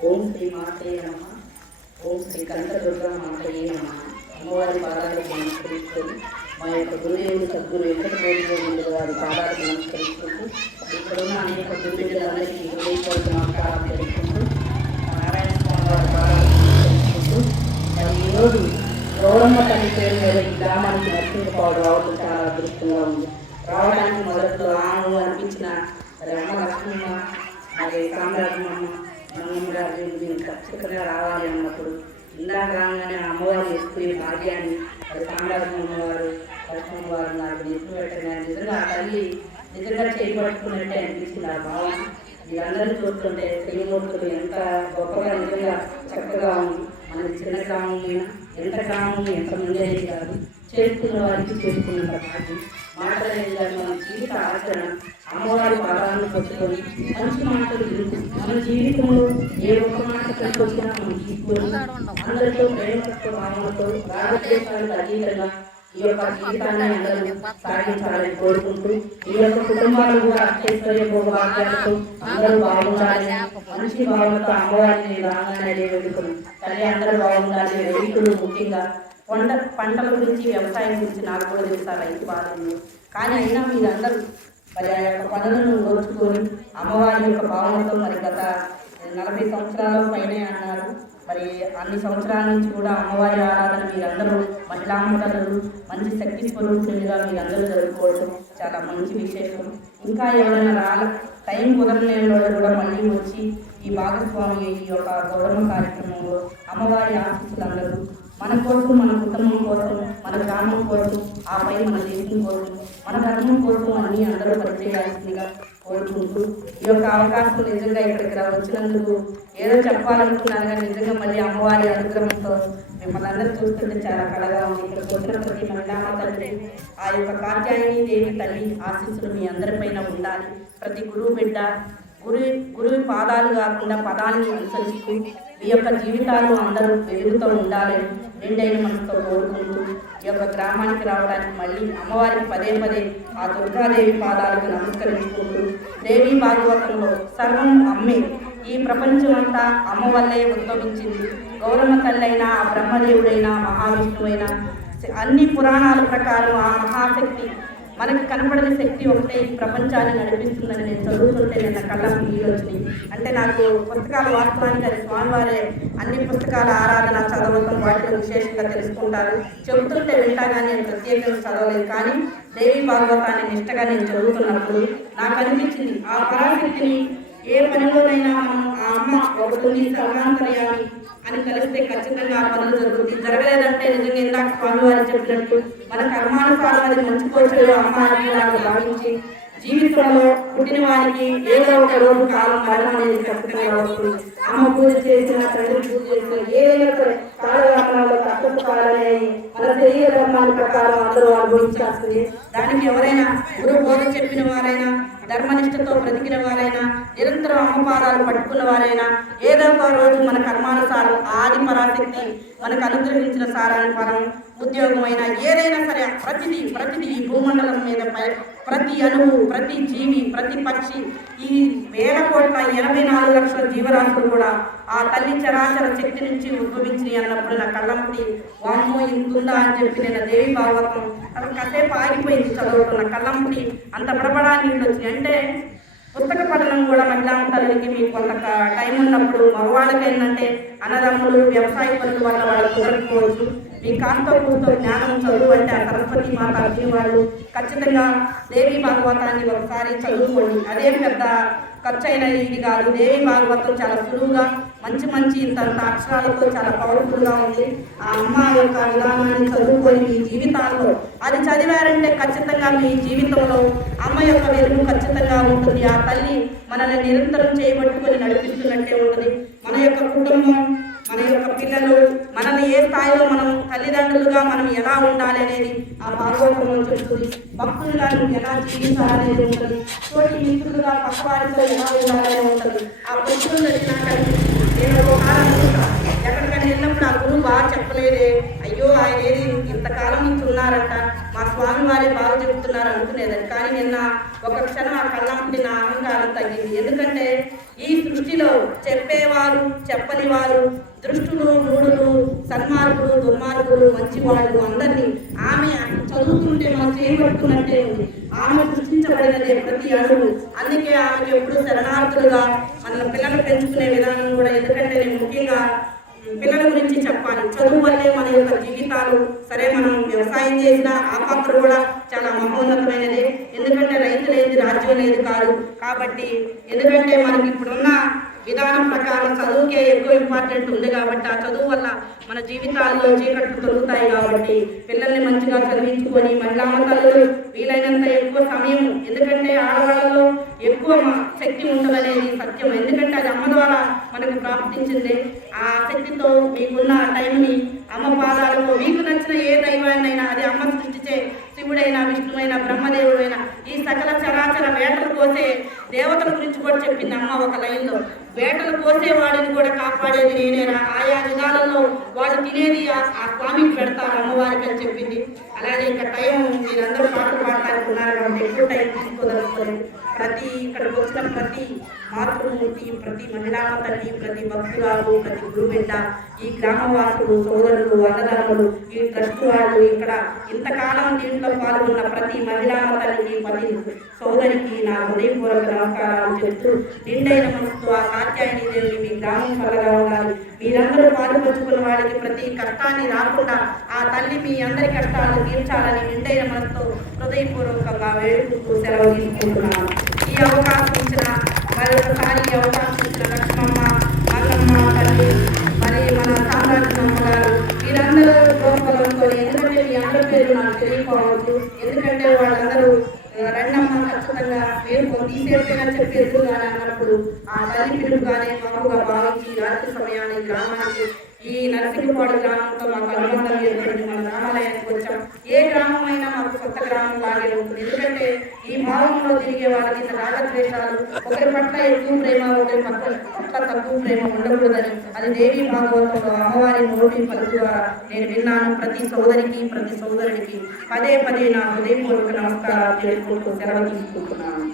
ఓం శ్రీ మాత్రే నమ. ఓం శ్రీ కనకదుర్గ మాతయే నమ. అమ్మవారి పాదాలకు నమస్కరిస్తూ మా యొక్క గురుదేవుడు సద్గురు వెంకటగోవింద గోవింద వారి పాదాలకు నమస్కరిస్తుంది ఇక్కడున్న అనేక గురుదేవులందరికీ హృదయపూర్వక నమస్కారం తెలుపుకుంటూ నారాయణ స్వామి వారి పాదాలకు నమస్కరిస్తుంటూ మరి ఈరోజు గౌరమ్మ తల్లి పేరు మీద ఈ గ్రామానికి నరసింహపాడు రావడం చాలా అదృష్టంగా ఉంది. రావడానికి మొదట్లో ఆమె అనిపించిన మరి అమ్మ లక్ష్మమ్మ మరి సామ్రాజ్యమ్మ ఇంకా గారి ఖచ్చితంగా రావాలి అన్నప్పుడు ఇందాక రాగానే ఆ అమ్మవారు ఎత్తుకునే భాగ్యాన్ని అది సామ్రాజ్యమ్మ అమ్మవారు లక్ష్మమ్మ వారు నాకు ఎత్తు పెట్టగానే నిజంగా ఆ తల్లి నిజంగా చేపట్టుకున్నట్టే అనిపించింది ఆ భావన వీళ్ళందరినీ చూస్తుంటే శ్రీమూర్తులు ఎంత గొప్పగా నిజంగా చక్కగా ఉంది. మన చిన్న గ్రామమైనా ఎంత గ్రామం ఎంత మంది కాదు చేసుకున్న వారికి చేసుకున్నంత భాగ్యం మాటలేదు కానీ మన జీవిత ఆచరణ. అమ్మవారి పాదాలను పట్టుకొని మంచి మాటలు వింటూ మన జీవితంలో ఏ ఒక్క మాట కలిసి వచ్చినా మనం తీసుకొని అందరితో ప్రేమ భావనతో రాగద్వేషాలకు అతీతంగా ఈ యొక్క జీవితాన్ని అందరూ సాగించాలని కోరుకుంటూ ఈ యొక్క కుటుంబాలు కూడా అత్యైశ్వర్య భోగవాక్యాలతో అందరూ బాగుండాలి. మంచి భావనతో అమ్మవారిని రాగానే వేడుకలు తల్లి అందరూ బాగుండాలి. వేడుకలు ముఖ్యంగా పంట పంటల గురించి వ్యవసాయం గురించి నాకు కూడా తెలుసా రైతు బాధలు. కానీ అయినా మీరందరూ మరి ఆ యొక్క పనులను ఓర్చుకొని అమ్మవారి యొక్క భావనతో మరి గత నలభై సంవత్సరాల పైనే అన్నారు. మరి అన్ని సంవత్సరాల నుంచి కూడా అమ్మవారి ఆరాధన మీరందరూ మహిళా మండలు మంచి శక్తి స్వరూపులుగా మీరందరూ జరుపుకోవడం చాలా మంచి విశేషం. ఇంకా ఎవరైనా రాల టైం కుదరలేని వాళ్ళు కూడా మళ్ళీ వచ్చి ఈ భాగస్వామి ఈ యొక్క గౌరవ కార్యక్రమంలో అమ్మవారి ఆశీస్సులందరూ మన కోసం మన కుటుంబం కోసం మన గ్రామం కోసం ఆ పైన మన దేశం కోసం మన ధర్మం కోసం అన్ని అందరూ పనిచేయాల్సిందిగా కోరుకుంటూ ఈ యొక్క అవకాశం నిజంగా ఇక్కడికి వచ్చినందుకు ఏదో చెప్పాలనుకున్నాను కానీ నిజంగా మళ్ళీ అమ్మవారి అనుగ్రహంతో మిమ్మల్ని అందరూ చూస్తుంటే చాలా కళగా ఉంది. ఇక్కడికి వచ్చిన ప్రతి మహిళా తల్లి ఆ యొక్క కాత్యాయని దేవి తల్లి ఆశీస్సులు మీ అందరిపైన ఉండాలి. ప్రతి గురువు బిడ్డ గురు గురువు పాదాలు కాకుండా పదాలను అనుసరిస్తూ మీ యొక్క జీవితాలు అందరూ వెలుగుతూ ఉండాలని నిండైన మనసుతో కోరుకుంటూ ఈ యొక్క గ్రామానికి రావడానికి మళ్ళీ అమ్మవారికి పదే పదే ఆ దుర్గాదేవి పాదాలకు నమస్కరించుకుంటూ దేవి భాగవతంలో సర్వం అమ్మే ఈ ప్రపంచం అంతా అమ్మ వల్లే ఉద్భవించింది. గౌరవ తల్లైన ఆ బ్రహ్మదేవుడైన అన్ని పురాణాల ప్రకారం ఆ మహాశక్తి మనకు కనపడని శక్తి ఒకటే ఈ ప్రపంచాన్ని నడిపిస్తుందని నేను చదువుతుంటే నిన్న కళ్ళ నీళ్ళు వచ్చినాయి. అంటే నాకు పుస్తకాలు వాస్తవానికి అది స్వామివారే అన్ని పుస్తకాల ఆరాధన చదవటం వాటిని విశేషంగా తెలుసుకుంటారు. చెబుతుంటే వింటా కానీ నేను ప్రత్యేకంగా చదవలేదు. కానీ దేవి భాగవతాన్ని నిష్టగా నేను చదువుతున్నప్పుడు నాకు అనిపించింది ఆ పరాశక్తిని ఏ పనిలోనైనా మనం ఆ అమ్మ ఒకటి సర్వాంతర్యామి అని కలిస్తే ఖచ్చితంగా ఆ పనులు జరుగుతుంది జరగలేదంటే నిజంగా ఇందాక స్వామి వారు చెప్పినట్టు మన కర్మానుసారం అది మంచి కోసలో అమ్మాయి భావించి జీవితంలో పుట్టిన వారికి ఏదో ఒక రోజు కాలం మరణం అనేది ఖచ్చితంగా వస్తుంది. అమ్మ పూజ చేసిన తండ్రి పూజ చేసిన ఏదైనా సరే కాలయాపనాలు కష్టపు మన శరీర ధర్మాల ప్రకారం అందరూ అనుభవించాల్సింది. దానికి ఎవరైనా గురు బోధ చెప్పిన వారైనా ధర్మనిష్టతో బ్రతికిన వారైనా నిరంతరం అమ్మపాదాలు పట్టుకున్న వారైనా ఏ ఒక రోజు మన కర్మానుసారం ఆది పరాశక్తి మనకు అనుగ్రహించిన సారాన్ని ఫలం ఉద్యోగమైన ఏదైనా సరే ప్రతిదీ ప్రతిదీ ఈ భూమండలం మీద ప్రతి అణువు ప్రతి జీవి ప్రతి పక్షి ఈ వేల కోట్ల ఎనభై నాలుగు లక్షల జీవరాశులు కూడా ఆ తల్లి చరాచర శక్తి నుంచి ఉద్భవించినాయి అన్నప్పుడు నా కళ్ళమ్మటి వామ్మో ఇంతుందా అని చెప్పి నేను దేవి భాగవతం అసలు కాసేపు ఆగిపోయింది చదువుతున్న కళ్ళమ్మటి అంత బడబడా నీళ్ళు వచ్చినాయి. అంటే పుస్తక పఠనం కూడా మహిళా తల్లికి మీకు కొంత టైం ఉన్నప్పుడు మగవాళ్ళకి ఏంటంటే అన్నదమ్ములు వ్యవసాయ పనుల వల్ల వాళ్ళు కుదరకపోవచ్చు మీ కాంతో కూతో జ్ఞానం చదువు అంటే ఆ సరస్వతి మాత వాళ్ళు ఖచ్చితంగా దేవి భాగవతాన్ని ఒకసారి చదువుకోండి. అదే పెద్ద ఖర్చు అయిన ఇది కాదు. దేవి భాగవతం చాలా సులువుగా మంచి మంచి ఇంత అక్షరాలతో చాలా పవర్ఫుల్గా ఉంది. ఆ అమ్మ యొక్క విధానాన్ని చదువుకొని మీ జీవితాల్లో అది చదివారంటే ఖచ్చితంగా మీ జీవితంలో అమ్మ యొక్క వెలుగు ఖచ్చితంగా ఉంటుంది. ఆ తల్లి మనల్ని నిరంతరం చేయబట్టుకొని నడిపిస్తున్నట్టే ఉంటుంది. మన యొక్క కుటుంబం మన యొక్క పిల్లలు మనల్ని ఏ స్థాయిలో మనం తల్లిదండ్రులుగా మనం ఎలా ఉండాలి అనేది ఆ భాగవతంలో చెప్తుంది భక్తులుగా నువ్వు ఎలా జీవించాలనేది ఉంటుంది. తోటి మిత్రులుగా పక్కవారితో ఎలా ఉండాలనేది ఉంటుంది. ఆ పొద్దున్న వచ్చినాక నేను ఒక కాలం ఎక్కడికైనా వెళ్ళినప్పుడు ఆ గురువు బాగా చెప్పలేదే. అయ్యో ఆయన ఏది ఇంతకాలం నుంచి ఉన్నారంట మా స్వామి వారే బాగా చెబుతున్నారు అనుకునేదని. కానీ నిన్న ఒక క్షణం ఆ కళ్ళంపటి నా అహంకారం తగ్గింది. ఎందుకంటే ఈ సృష్టిలో చెప్పేవారు చెప్పని వారు దృష్టులు మూడులు సన్మార్గులు దుర్మార్గులు మంచివాళ్ళు అందరినీ ఆమె చదువుతుంటే మనం చేయబడుతున్నట్టే ఉంది. ఆమె సృష్టించబడినదే ప్రతి అడుగు అందుకే ఆమెకి ఎప్పుడు శరణార్థులుగా మన పిల్లలు పెంచుకునే విధానం కూడా ఎందుకంటే నేను ముఖ్యంగా పిల్లల గురించి చెప్పాలి. చదువు వల్లే మన యొక్క జీవితాలు సరే మనం వ్యవసాయం చేసినా ఆ పాత్ర కూడా చాలా మహోన్నతమైనది. ఎందుకంటే రైతు లేదు రాజ్యం లేదు కాదు. కాబట్టి ఎందుకంటే మనకి ఇప్పుడున్న విధానం ప్రకారం చదువుకే ఎక్కువ ఇంపార్టెంట్ ఉంది కాబట్టి ఆ చదువు వల్ల మన జీవితాల్లో చీకట్లు తొలుగుతాయి కాబట్టి పిల్లల్ని మంచిగా చదివించుకొని మహిళా తల్లులు వీలైనంత ఎక్కువ సమయం ఎందుకంటే ఆడవాళ్ళలో ఎక్కువ శక్తి ఉండదనేది సత్యం. ఎందుకంటే అది అమ్మ ద్వారా మనకు ప్రాప్తించింది. ఆ శక్తితో మీకున్న టైంని అమ్మ పాదాలతో మీకు నచ్చిన ఏ దైవాన్నైనా అది అమ్మ సృష్టించే శివుడైనా విష్ణువైనా బ్రహ్మదేవుడైనా ఈ సకల చరాచర వేటలు కోసే దేవతల గురించి కూడా చెప్పింది అమ్మ ఒక లైన్లో. వేటలు పోసే వాడిని కూడా కాపాడేది నేనేరా ఆయా విధాలలో వాళ్ళు తినేది ఆ ఆ స్వామికి పెడతారు అమ్మవారికి అని చెప్పింది. అలాగే ఇంకా టైం మీరందరూ పాటలు పాడటానికి ఉన్నారు కాబట్టి ఎక్కువ టైం తీసుకోదలుచుకోలేదు ప్రతి ఇక్కడికి వచ్చిన ప్రతి మాతృమూర్తి ప్రతి మహిళా తల్లి ప్రతి భక్తురాలు ప్రతి గురుబిడ్డ ఈ గ్రామవాసులు సోదరులు అన్నదమ్ములు ఈ ట్రస్ట్ వాళ్ళు ఇక్కడ ఇంతకాలం దీంట్లో పాల్గొన్న ప్రతి మహిళా తల్లికి ప్రతి సోదరికి నా హృదయపూర్వక నమస్కారాలు చెప్తూ నిండైన మనసుతో ఆ కాత్యాయని దేవిని మీ గ్రామం చల్లగా ఉండాలి. మీరందరూ పాల్పంచుకున్న వాళ్ళకి ప్రతి కష్టాన్ని రాకుండా ఆ తల్లి మీ అందరి కష్టాలను తీర్చాలని నిండైన మనసుతో హృదయపూర్వకంగా వేడుకుంటూ సెలవు తీసుకుంటున్నాను. ఈ అవకాశం ఇచ్చిన మరొకసారి ఈ అవకాశం ఇచ్చిన లక్ష్మమ్మ మంగమ్మ తల్లి మరి మన సామ్రాజ్యమ్మ గారు వీరందరూ గోపలంతో ఎందుకంటే మీ అందరి పేరు నాకు తెలియకపోవచ్చు. ఎందుకంటే వాళ్ళందరూ ఆ, రండమ్మ ఖచ్చితంగా పేరు తీసేస్తేనే చెప్పి ఎదురుగానే అన్నప్పుడు ఆ తల్లి పిలుపుగానే మామూలుగా భావించి రాత్రి సమయాన్ని గ్రామానికి ఈ నరసింహపాడు గ్రామంతో మాకు అనుబంధం ఏర్పడింది. మన గ్రామాలయానికి వచ్చాం. ఏ గ్రామం అయినా మాకు గ్రామం లాగే ఉంటుంది ఎందుకంటే ఈ భావంలో తిరిగే వాళ్ళకి రాగద్వేషాలు ఒకరి పట్ల ఎక్కువ ప్రేమ ఒకరి పట్ల తక్కువ ప్రేమ ఉండకూడదని అది దేవి భాగవతంలో అమ్మవారి నోటి పలుకు ద్వారా నేను విన్నాను. ప్రతి సోదరికి ప్రతి సోదరుడికి పదే పదే నా హృదయపూర్వక నమస్కారాలు తెలుసుకుంటూ సెలవు తీసుకుంటున్నాను.